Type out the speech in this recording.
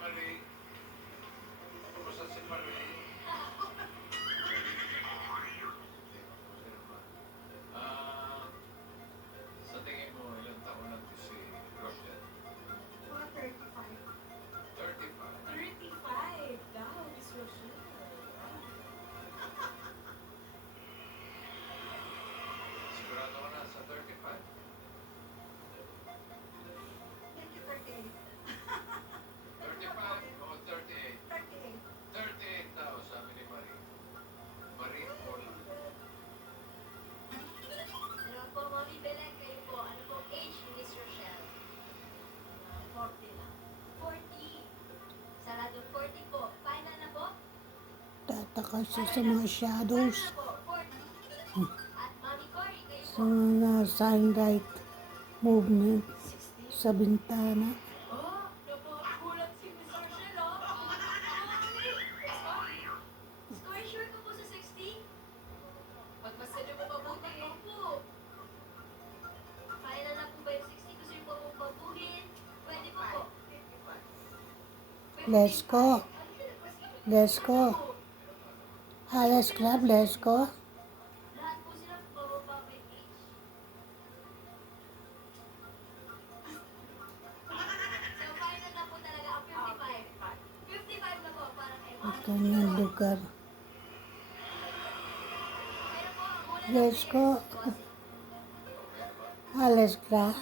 Marie. Kumusta si Marie? Ah, sa tingin mo, ilang taon na to si Rochelle? Mga 35. 35. 35 daw, Miss Rochelle. Sigurado ka na sa 35? Thank you, 38. 35 o 38? 38. 38 daw, sabi ni Marie. Marie Paula. Ano po, Mami Belen, kayo po, ano po age ni Miss Rochelle? 40 lang. 40. Sarado 40 po. Final na po? Tataka siya sa mga shadows, Final na po, 40. At Mami Cory, kayo sa po? mga sign right movement 60. sa bintana. Oh, napakulat si Miss Rochelle, oh. Score sure ko po sa 60? Pagmasalo mo mabuti. Po. Final na po ba yung 60? Gusto niyo po mong babuhin? Pwede po po. 55. Let's go. Let's go. Halas Club, let's go. Lahat po sila bababa pa yung age. So, final na po talaga ang 55. 55 na po para kay At Mami. kanyang lugar. Pero po, ang una ng Let's players, go. bossing. Halas Club.